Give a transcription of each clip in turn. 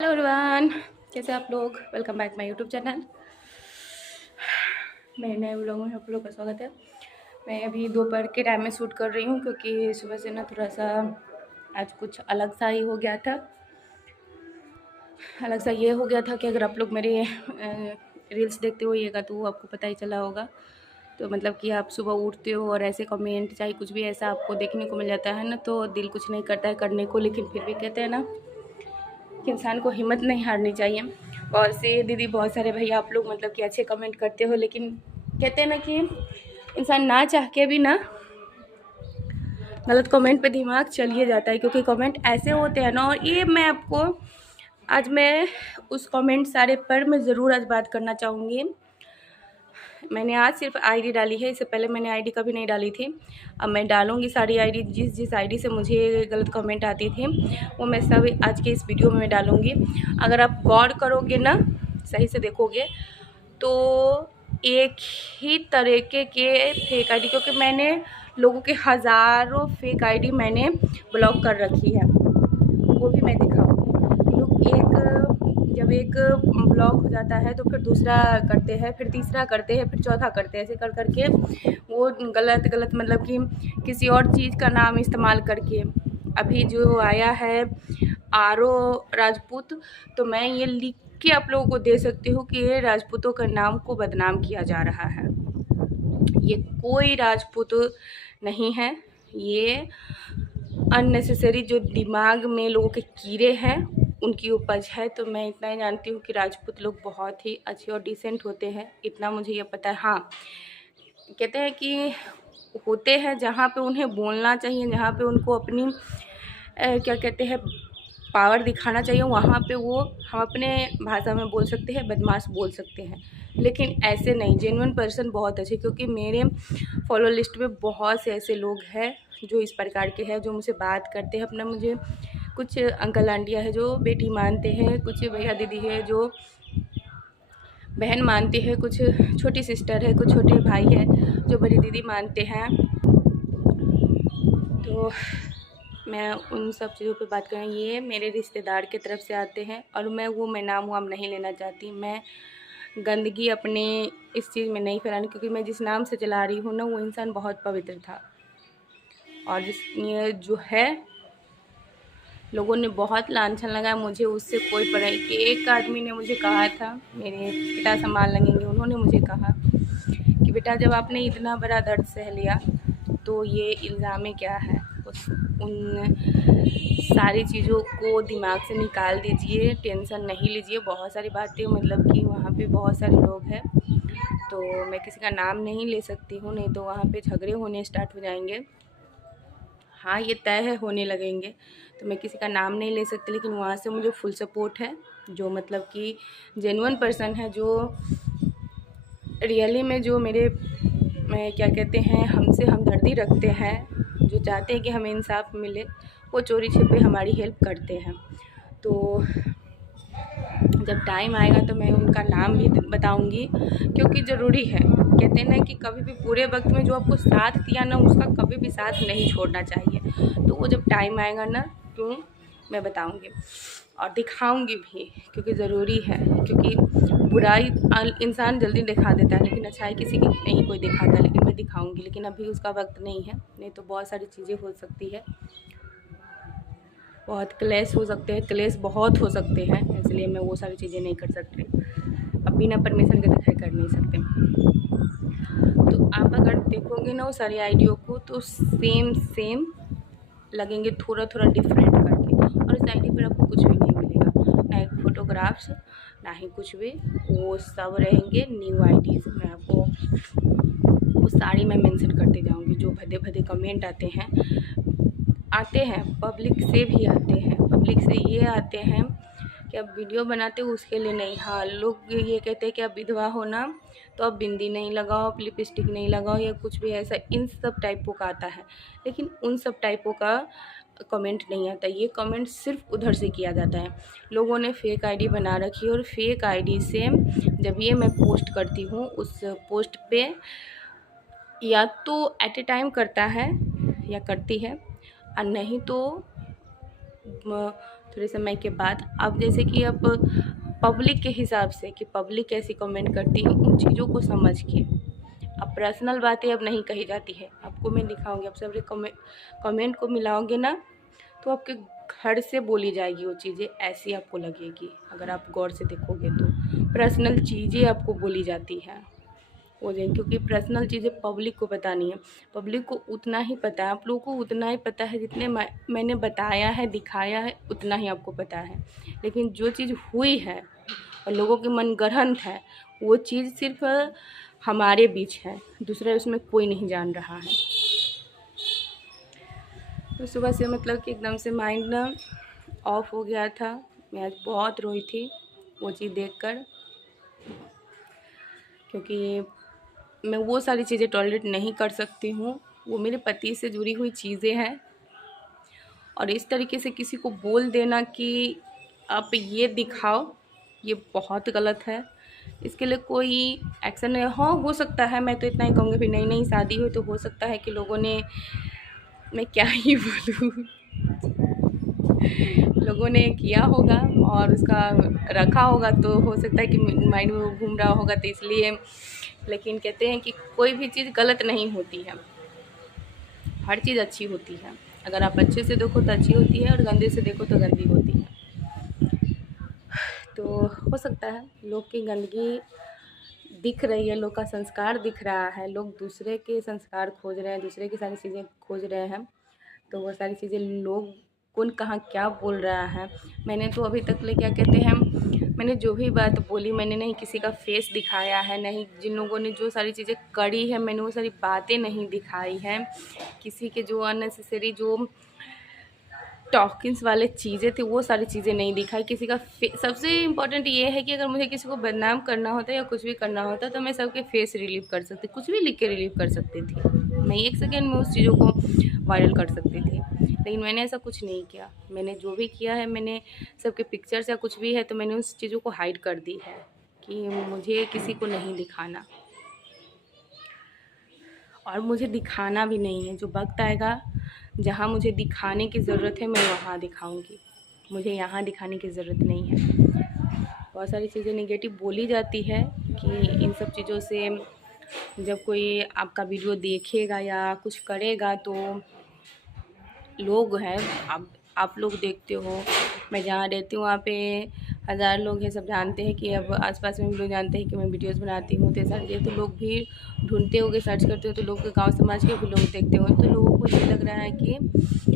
Hello everyone, कैसे आप लोग। Welcome back my YouTube channel. मेरे नए व्लॉग में आप लोग का स्वागत है। मैं अभी दोपहर के टाइम में शूट कर रही हूँ क्योंकि सुबह से ना थोड़ा सा आज कुछ अलग सा ही हो गया था। अलग सा ये हो गया था कि अगर आप लोग मेरे रील्स देखते होइएगा तो आपको पता ही चला होगा। तो मतलब कि आप सुबह उठते हो और ऐसे कमेंट चाहे कुछ भी ऐसा आपको देखने को मिल जाता है ना, तो दिल कुछ नहीं करता है करने को, लेकिन फिर भी कहते हैं ना कि इंसान को हिम्मत नहीं हारनी चाहिए। बहुत से दीदी, बहुत सारे भैया आप लोग मतलब कि अच्छे कमेंट करते हो, लेकिन कहते हैं ना कि इंसान ना चाह के भी ना गलत कमेंट पे दिमाग चलिए जाता है, क्योंकि कमेंट ऐसे होते हैं ना। और ये मैं आपको आज मैं उस कमेंट सारे पर मैं ज़रूर आज बात करना चाहूँगी। मैंने आज सिर्फ आईडी डाली है, इससे पहले मैंने आईडी कभी नहीं डाली थी। अब मैं डालूँगी सारी आईडी, जिस आईडी से मुझे गलत कमेंट आती थी वो मैं सब आज के इस वीडियो में मैं डालूँगी। अगर आप गौर करोगे ना, सही से देखोगे तो एक ही तरीके के फेक आईडी, क्योंकि मैंने लोगों के हज़ारों फेक आईडी मैंने ब्लॉक कर रखी है, वो भी मैं दिखाऊँगी। लोग जब एक ब्लॉक हो जाता है तो फिर दूसरा करते हैं, फिर तीसरा करते हैं, फिर चौथा करते हैं, ऐसे कर करके वो गलत मतलब कि किसी और चीज़ का नाम इस्तेमाल करके। अभी जो आया है आरो राजपूत, तो मैं ये लिख के आप लोगों को दे सकती हूँ कि ये राजपूतों का नाम को बदनाम किया जा रहा है। ये कोई राजपूत नहीं है, ये अननेसेसरी जो दिमाग में लोगों के कीड़े हैं उनकी उपज है। तो मैं इतना ही जानती हूँ कि राजपूत लोग बहुत ही अच्छे और डिसेंट होते हैं, इतना मुझे ये पता है। हाँ, कहते हैं कि होते हैं जहाँ पे उन्हें बोलना चाहिए, जहाँ पे उनको अपनी क्या कहते हैं पावर दिखाना चाहिए, वहाँ पे वो हम अपने भाषा में बोल सकते हैं, बदमाश बोल सकते हैं, लेकिन ऐसे नहीं। जेन्युइन पर्सन बहुत अच्छे, क्योंकि मेरे फॉलो लिस्ट में बहुत से ऐसे लोग हैं जो इस प्रकार के हैं, जो मुझसे बात करते हैं अपना। मुझे कुछ अंकल आंटियाँ हैं जो बेटी मानते हैं, कुछ भैया दीदी है जो बहन मानते हैं, कुछ छोटी सिस्टर है, कुछ छोटे भाई है जो बड़ी दीदी मानते हैं। तो मैं उन सब चीज़ों पे बात कर रही हूँ। ये मेरे रिश्तेदार के तरफ से आते हैं और मैं नाम वाम नहीं लेना चाहती। मैं गंदगी अपने इस चीज़ में नहीं फैलानी, क्योंकि मैं जिस नाम से चला रही हूँ ना, वो इंसान बहुत पवित्र था। और ये जो है लोगों ने बहुत लांछन लगाया मुझे, उससे कोई पढ़ाई कि एक आदमी ने मुझे कहा था, मेरे पिता संभाल लगेंगे, उन्होंने मुझे कहा कि बेटा जब आपने इतना बड़ा दर्द सह लिया तो ये इल्ज़ाम क्या है, उन सारी चीज़ों को दिमाग से निकाल दीजिए, टेंशन नहीं लीजिए। बहुत सारी बातें मतलब कि वहाँ पे बहुत सारे लोग हैं, तो मैं किसी का नाम नहीं ले सकती हूँ, नहीं तो वहाँ पे झगड़े होने स्टार्ट हो जाएंगे। हाँ, ये तय है होने लगेंगे, तो मैं किसी का नाम नहीं ले सकती, लेकिन वहाँ से मुझे फुल सपोर्ट है। जो मतलब कि जेन्युइन पर्सन है, जो रियली में जो मेरे क्या कहते हैं हमसे हमदर्दी रखते हैं, जो चाहते हैं कि हमें इंसाफ मिले, वो चोरी छिपे हमारी हेल्प करते हैं। तो जब टाइम आएगा तो मैं उनका नाम भी बताऊंगी, क्योंकि ज़रूरी है। कहते हैं ना कि कभी भी बुरे वक्त में जो आपको साथ दिया ना, उसका कभी भी साथ नहीं छोड़ना चाहिए। तो वो जब टाइम आएगा ना तो मैं बताऊंगी और दिखाऊंगी भी, क्योंकि ज़रूरी है। क्योंकि बुराई इंसान जल्दी दिखा देता है, लेकिन अच्छाई किसी की नहीं कोई दिखाता। लेकिन मैं दिखाऊंगी, लेकिन अभी उसका वक्त नहीं है, नहीं तो बहुत सारी चीज़ें हो सकती है, बहुत क्लेश हो सकते हैं, क्लेश बहुत हो सकते हैं, इसलिए मैं वो सारी चीज़ें नहीं कर सकती। अब बिना परमिशन के तो कर नहीं सकते। तो आप अगर देखोगे ना वो सारी आईडियो को, तो सेम लगेंगे, थोड़ा थोड़ा डिफरेंट करके। और इस आईडी पर आपको कुछ भी नहीं मिलेगा, ना एक फ़ोटोग्राफ्स, ना ही कुछ भी, वो सब रहेंगे न्यू आईडीज़। मैं आपको वो सारी मैं मेंशन करते जाऊँगी। जो भद्दे भद्दे कमेंट आते हैं पब्लिक से भी आते हैं, पब्लिक से ये आते हैं कि आप वीडियो बनाते हो उसके लिए नहीं। हाँ, लोग ये कहते हैं कि आप विधवा हो ना, तो आप बिंदी नहीं लगाओ, आप लिपस्टिक नहीं लगाओ, या कुछ भी ऐसा, इन सब टाइपों का आता है। लेकिन उन सब टाइपों का कमेंट नहीं आता, ये कमेंट सिर्फ उधर से किया जाता है। लोगों ने फेक आईडी बना रखी है, और फेक आईडी से जब ये मैं पोस्ट करती हूँ, उस पोस्ट पे या तो एट ए टाइम करता है या करती है, और नहीं तो थोड़े समय के बाद। अब जैसे कि अब पब्लिक के हिसाब से कि पब्लिक कैसी कमेंट करती है उन चीज़ों को समझ के अब पर्सनल बातें अब नहीं कही जाती है। आपको मैं दिखाऊंगी, आप सब कमेंट को मिलाओगे ना तो आपके घर से बोली जाएगी वो चीज़ें, ऐसी आपको लगेगी। अगर आप गौर से देखोगे तो पर्सनल चीज़ें आपको बोली जाती हैं हो जाएंगी, क्योंकि पर्सनल चीज़ें पब्लिक को पता नहीं है। पब्लिक को उतना ही पता है, आप लोगों को उतना ही पता है जितने मैंने बताया है, दिखाया है, उतना ही आपको पता है। लेकिन जो चीज़ हुई है और लोगों के मनगढ़ंत है वो चीज़ सिर्फ हमारे बीच है, दूसरा उसमें कोई नहीं जान रहा है। तो सुबह से मतलब कि एकदम से माइंड ना ऑफ हो गया था। मैं आज बहुत रोई थी वो चीज़ देखकर, क्योंकि मैं वो सारी चीज़ें टॉलरेट नहीं कर सकती हूँ। वो मेरे पति से जुड़ी हुई चीज़ें हैं और इस तरीके से किसी को बोल देना कि आप ये दिखाओ, ये बहुत गलत है। इसके लिए कोई एक्शन नहीं। हाँ, हो सकता है, मैं तो इतना ही कहूँगी, फिर नई नई शादी हुई तो हो सकता है कि लोगों ने, मैं क्या ही बोलूँ, लोगों ने किया होगा और उसका रखा होगा, तो हो सकता है कि माइंड में वो घूम रहा होगा, तो इसलिए। लेकिन कहते हैं कि कोई भी चीज़ गलत नहीं होती है, हर चीज़ अच्छी होती है। अगर आप अच्छे से देखो तो अच्छी होती है और गंदे से देखो तो गंदी होती है। तो हो सकता है लोग की गंदगी दिख रही है, लोग का संस्कार दिख रहा है, लोग दूसरे के संस्कार खोज रहे हैं, दूसरे की सारी चीज़ें खोज रहे हैं। तो वो सारी चीज़ें लोग कौन कहाँ क्या बोल रहा है। मैंने तो अभी तक ले क्या कहते हैं, मैंने जो भी बात बोली मैंने नहीं किसी का फेस दिखाया है, नहीं जिन लोगों ने जो सारी चीज़ें करी है मैंने वो सारी बातें नहीं दिखाई हैं। किसी के जो अननेसेसरी जो टॉकिंग्स वाले चीज़ें थी वो सारी चीज़ें नहीं दिखाई। किसी का सबसे इम्पोर्टेंट ये है कि अगर मुझे किसी को बदनाम करना होता या कुछ भी करना होता तो मैं सबके फेस रिलीव कर सकती, कुछ भी लिख के रिलीव कर सकती थी। मैं 1 सेकेंड में उस चीज़ों को वायरल कर सकती थी, लेकिन मैंने ऐसा कुछ नहीं किया। मैंने जो भी किया है, मैंने सबके पिक्चर्स या कुछ भी है तो मैंने उस चीज़ों को हाइड कर दी है कि मुझे किसी को नहीं दिखाना, और मुझे दिखाना भी नहीं है। जो वक्त आएगा जहाँ मुझे दिखाने की ज़रूरत है मैं वहाँ दिखाऊंगी, मुझे यहाँ दिखाने की ज़रूरत नहीं है। बहुत सारी चीज़ें नेगेटिव बोली जाती है कि इन सब चीज़ों से जब कोई आपका वीडियो देखेगा या कुछ करेगा तो लोग हैं, आप लोग देखते हो, मैं जहाँ रहती हूँ वहाँ पे 1000 लोग हैं, सब जानते हैं कि अब आसपास में भी लोग जानते हैं कि मैं वीडियोस बनाती हूँ। तो सारी चीज़ें तो लोग भी ढूंढते होंगे, सर्च करते हो तो लोग गांव समाज के भी लोग देखते होंगे। तो लोगों को ये लग रहा है कि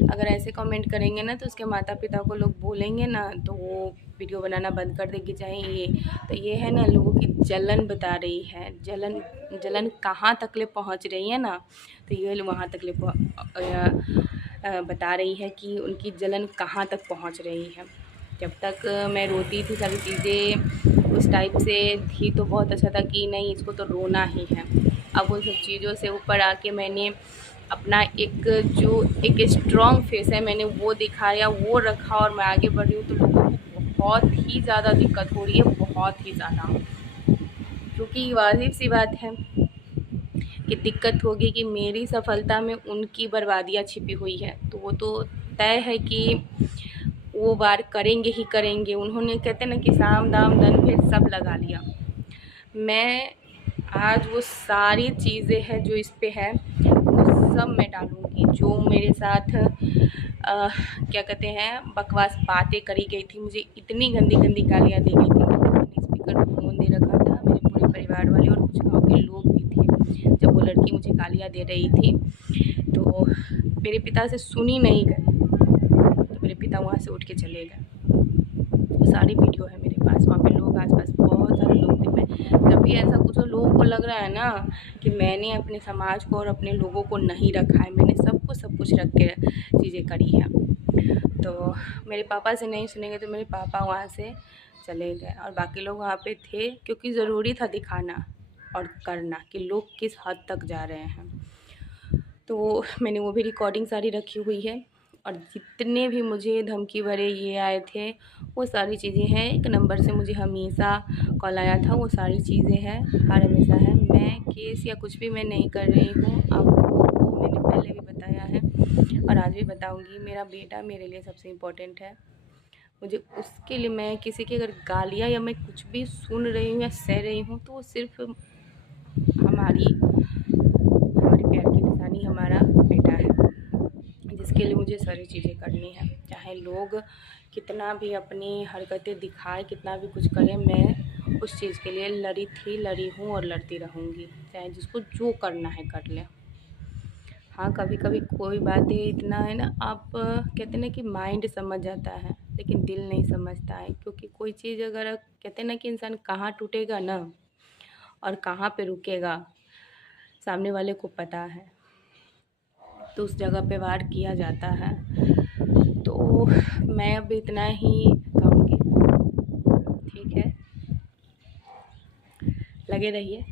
अगर ऐसे कमेंट करेंगे ना तो उसके माता पिता को लोग बोलेंगे ना तो वो वीडियो बनाना बंद कर देगी, चाहे ये। तो ये है ना, लोगों की जलन बता रही है, जलन कहाँ तक ले पहुँच रही है ना, तो ये वहाँ तक ले बता रही है कि उनकी जलन कहाँ तक पहुँच रही है। जब तक मैं रोती थी सारी चीज़ें उस टाइप से थी तो बहुत अच्छा था कि नहीं इसको तो रोना ही है। अब उन सब चीज़ों से ऊपर आके मैंने अपना एक स्ट्रॉन्ग फेस है मैंने वो दिखाया, वो रखा और मैं आगे बढ़ रही हूँ। तो लोगों को बहुत ही ज़्यादा दिक्कत हो रही है, बहुत ही ज़्यादा, क्योंकि वाजिब सी बात है कि दिक्कत होगी कि मेरी सफलता में उनकी बर्बादियाँ छिपी हुई है। तो वो तो तय है कि वो वार करेंगे ही करेंगे। उन्होंने कहते ना कि साम दाम दंड भेद सब लगा लिया। मैं आज वो सारी चीज़ें हैं जो इस पे है वो सब मैं डालूँगी। जो मेरे साथ क्या कहते हैं बकवास बातें करी गई थी, मुझे इतनी गंदी गंदी गालियाँ दी गई थी। मैंने स्पीकर पर फ़ोन दे रखा था, मेरे पूरे परिवार वाले और कुछ गाँव के लोग भी थे। जब वो लड़की मुझे गालियाँ दे रही थी तो मेरे पिता से सुनी नहीं गई, तो मेरे पिता वहाँ से उठ के चले गए। वो सारी वीडियो है मेरे पास, वहाँ पे लोग आसपास बहुत सारे लोग थे। मैं जब भी ऐसा कुछ हो, लोगों को लग रहा है ना कि मैंने अपने समाज को और अपने लोगों को नहीं रखा है, मैंने सबको सब कुछ रख के चीज़ें करी है। तो मेरे पापा से नहीं सुनेंगे तो मेरे पापा वहाँ से चले गए और बाकी लोग वहाँ पे थे, क्योंकि ज़रूरी था दिखाना और करना कि लोग किस हद तक जा रहे हैं। तो मैंने वो भी रिकॉर्डिंग सारी रखी हुई है और जितने भी मुझे धमकी भरे ये आए थे वो सारी चीज़ें हैं। एक नंबर से मुझे हमेशा कॉल आया था, वो सारी चीज़ें हैं, हर हमेशा है। मैं केस या कुछ भी मैं नहीं कर रही हूँ, आप लोगों को मैंने पहले भी बताया है। और आज भी बताऊंगी। मेरा बेटा मेरे लिए सबसे इम्पोर्टेंट है। मुझे उसके लिए, मैं किसी की अगर गालियाँ या मैं कुछ भी सुन रही हूँ या सह रही हूँ तो वो सिर्फ हमारी हमारी प्यार की निशानी हमारा बेटा है, जिसके लिए मुझे सारी चीज़ें करनी है। चाहे लोग कितना भी अपनी हरकतें दिखाए, कितना भी कुछ करें, मैं उस चीज़ के लिए लड़ी थी, लड़ी हूँ और लड़ती रहूँगी। चाहे जिसको जो करना है कर ले। हाँ, कभी कभी कोई बातें इतना है ना, आप कहते हैं ना कि माइंड समझ जाता है लेकिन दिल नहीं समझता है। क्योंकि कोई चीज़ अगर, कहते हैं ना कि इंसान कहाँ टूटेगा ना और कहाँ पे रुकेगा, सामने वाले को पता है, तो उस जगह पे वार किया जाता है। तो मैं अब इतना ही कहूँगी। ठीक है, लगे रहिए,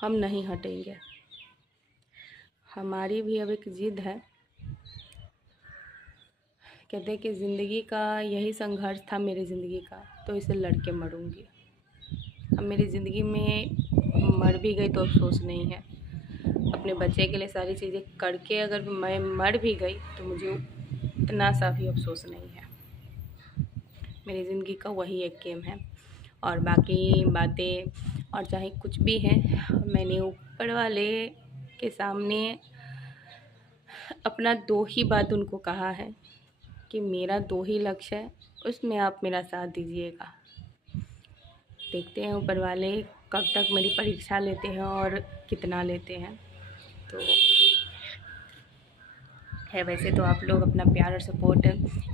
हम नहीं हटेंगे। हमारी भी अब एक ज़िद है। कहते हैं कि ज़िंदगी का यही संघर्ष था मेरी ज़िंदगी का, तो इसे लड़ के मरूँगी। अब मेरी ज़िंदगी में मर भी गई तो अफसोस नहीं है। अपने बच्चे के लिए सारी चीज़ें करके अगर मैं मर भी गई तो मुझे इतना सा भी अफसोस नहीं है। मेरी ज़िंदगी का वही एक गेम है। और बाकी बातें और चाहे कुछ भी है, मैंने ऊपर वाले के सामने अपना दो ही बात उनको कहा है कि मेरा दो ही लक्ष्य है, उसमें आप मेरा साथ दीजिएगा। देखते हैं ऊपर वाले कब तक मेरी परीक्षा लेते हैं और कितना लेते हैं। तो है, वैसे तो आप लोग अपना प्यार और सपोर्ट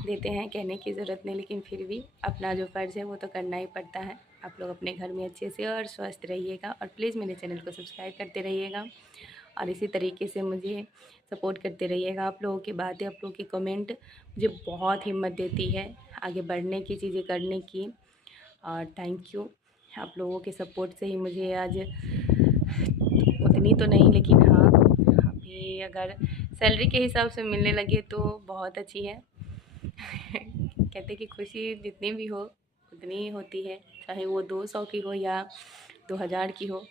देते हैं, कहने की ज़रूरत नहीं, लेकिन फिर भी अपना जो फ़र्ज़ है वो तो करना ही पड़ता है। आप लोग अपने घर में अच्छे से और स्वस्थ रहिएगा और प्लीज़ मेरे चैनल को सब्सक्राइब करते रहिएगा और इसी तरीके से मुझे सपोर्ट करते रहिएगा। आप लोगों की बातें, आप लोगों की कमेंट मुझे बहुत हिम्मत देती है आगे बढ़ने की, चीज़ें करने की। और थैंक यू, आप लोगों के सपोर्ट से ही मुझे आज उतनी तो नहीं, लेकिन हाँ, अभी अगर सैलरी के हिसाब से मिलने लगे तो बहुत अच्छी है। कहते कि खुशी जितनी भी हो उतनी ही होती है, चाहे वो 200 की हो या 2000 की हो।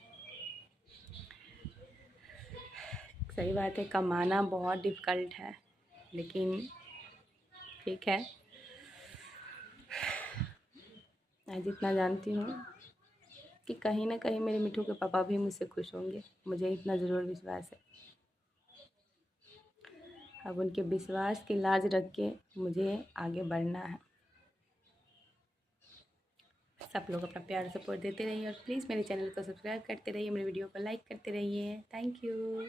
सही बात है, कमाना बहुत डिफ़िकल्ट है, लेकिन ठीक है। मैं जितना जानती हूँ कि कहीं ना कहीं मेरे मिठू के पापा भी मुझसे खुश होंगे, मुझे इतना ज़रूर विश्वास है। अब उनके विश्वास की लाज रख के मुझे आगे बढ़ना है। सब लोग अपना प्यार सपोर्ट देते रहिए और प्लीज़ मेरे चैनल को सब्सक्राइब करते रहिए, मेरे वीडियो को लाइक करते रहिए। Thank you.